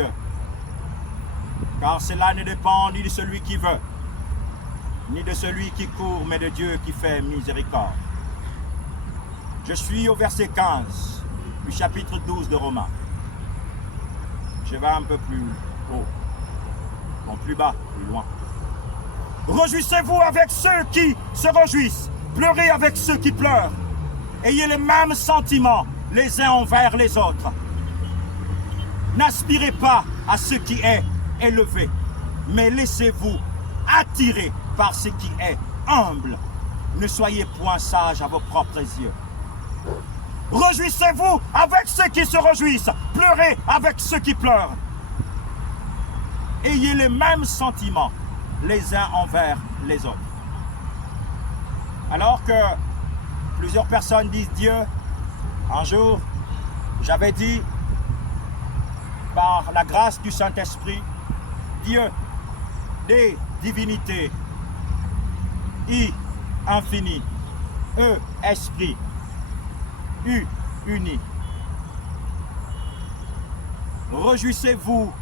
Dieu. Car cela ne dépend ni de celui qui veut, ni de celui qui court, mais de Dieu qui fait miséricorde. Je suis au verset 15 du chapitre 12 de Romains. Je vais un peu plus haut, non plus bas, plus loin. Réjouissez-vous avec ceux qui se réjouissent, pleurez avec ceux qui pleurent. Ayez les mêmes sentiments les uns envers les autres. N'aspirez pas à ce qui est élevé, mais laissez-vous attirer par ce qui est humble. Ne soyez point sages à vos propres yeux. Réjouissez-vous avec ceux qui se réjouissent, pleurez avec ceux qui pleurent. Ayez les mêmes sentiments les uns envers les autres. Alors que plusieurs personnes disent Dieu, un jour, j'avais dit, par la grâce du Saint-Esprit, Dieu, des divinités, I, infini, E, esprit, U, uni. Réjouissez-vous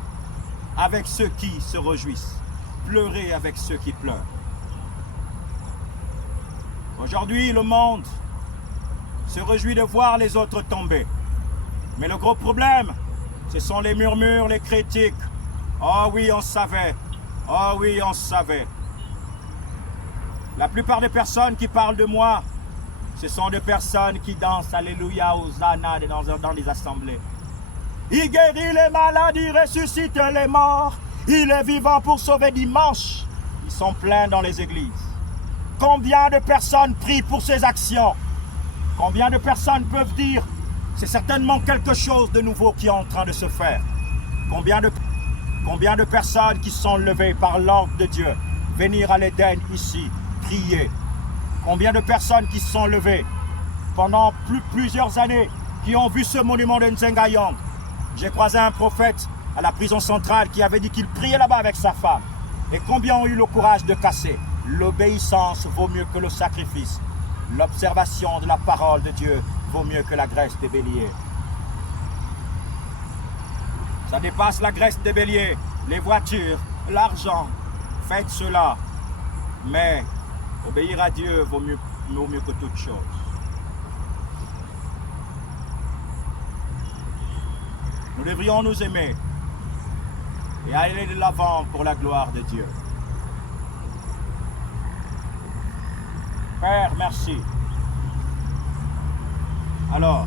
avec ceux qui se réjouissent. Pleurez avec ceux qui pleurent. Aujourd'hui, le monde se réjouit de voir les autres tomber. Mais le gros problème, ce sont les murmures, les critiques. Oh oui, on savait. Oh oui, on savait. La plupart des personnes qui parlent de moi, ce sont des personnes qui dansent Alléluia, Hosanna dans les assemblées. Il guérit les malades, il ressuscite les morts. Il est vivant pour sauver dimanche. Ils sont pleins dans les églises. Combien de personnes prient pour ces actions? Combien de personnes peuvent dire c'est certainement quelque chose de nouveau qui est en train de se faire? Combien de personnes qui sont levées par l'ordre de Dieu, venir à l'Éden ici, prier? Combien de personnes qui sont levées pendant plusieurs années, qui ont vu ce monument de Nzengayong? J'ai croisé un prophète à la prison centrale qui avait dit qu'il priait là-bas avec sa femme. Et combien ont eu le courage de casser? L'obéissance vaut mieux que le sacrifice. L'observation de la parole de Dieu vaut mieux que la graisse des béliers. Ça dépasse la graisse des béliers, les voitures, l'argent. Faites cela. Mais obéir à Dieu vaut mieux que toute chose. Nous devrions nous aimer et aller de l'avant pour la gloire de Dieu. Père, merci. Alors,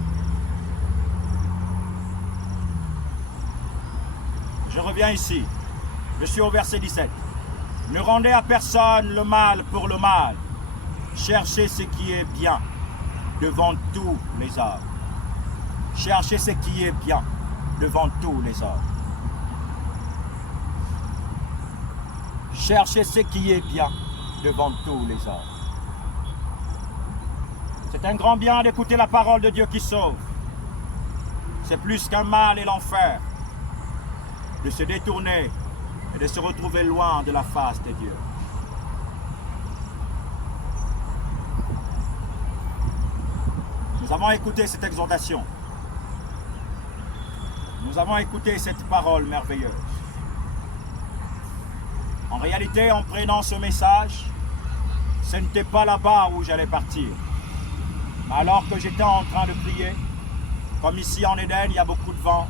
je reviens ici. Je suis au verset 17. Ne rendez à personne le mal pour le mal. Cherchez ce qui est bien devant tous les hommes. Cherchez ce qui est bien devant tous les hommes. Cherchez ce qui est bien devant tous les hommes. C'est un grand bien d'écouter la parole de Dieu qui sauve. C'est plus qu'un mal et l'enfer de se détourner et de se retrouver loin de la face de Dieu. Nous avons écouté cette exhortation. Nous avons écouté cette parole merveilleuse. En réalité, en prenant ce message, ce n'était pas là-bas où j'allais partir. Mais alors que j'étais en train de prier, comme ici en Éden, il y a beaucoup de vent,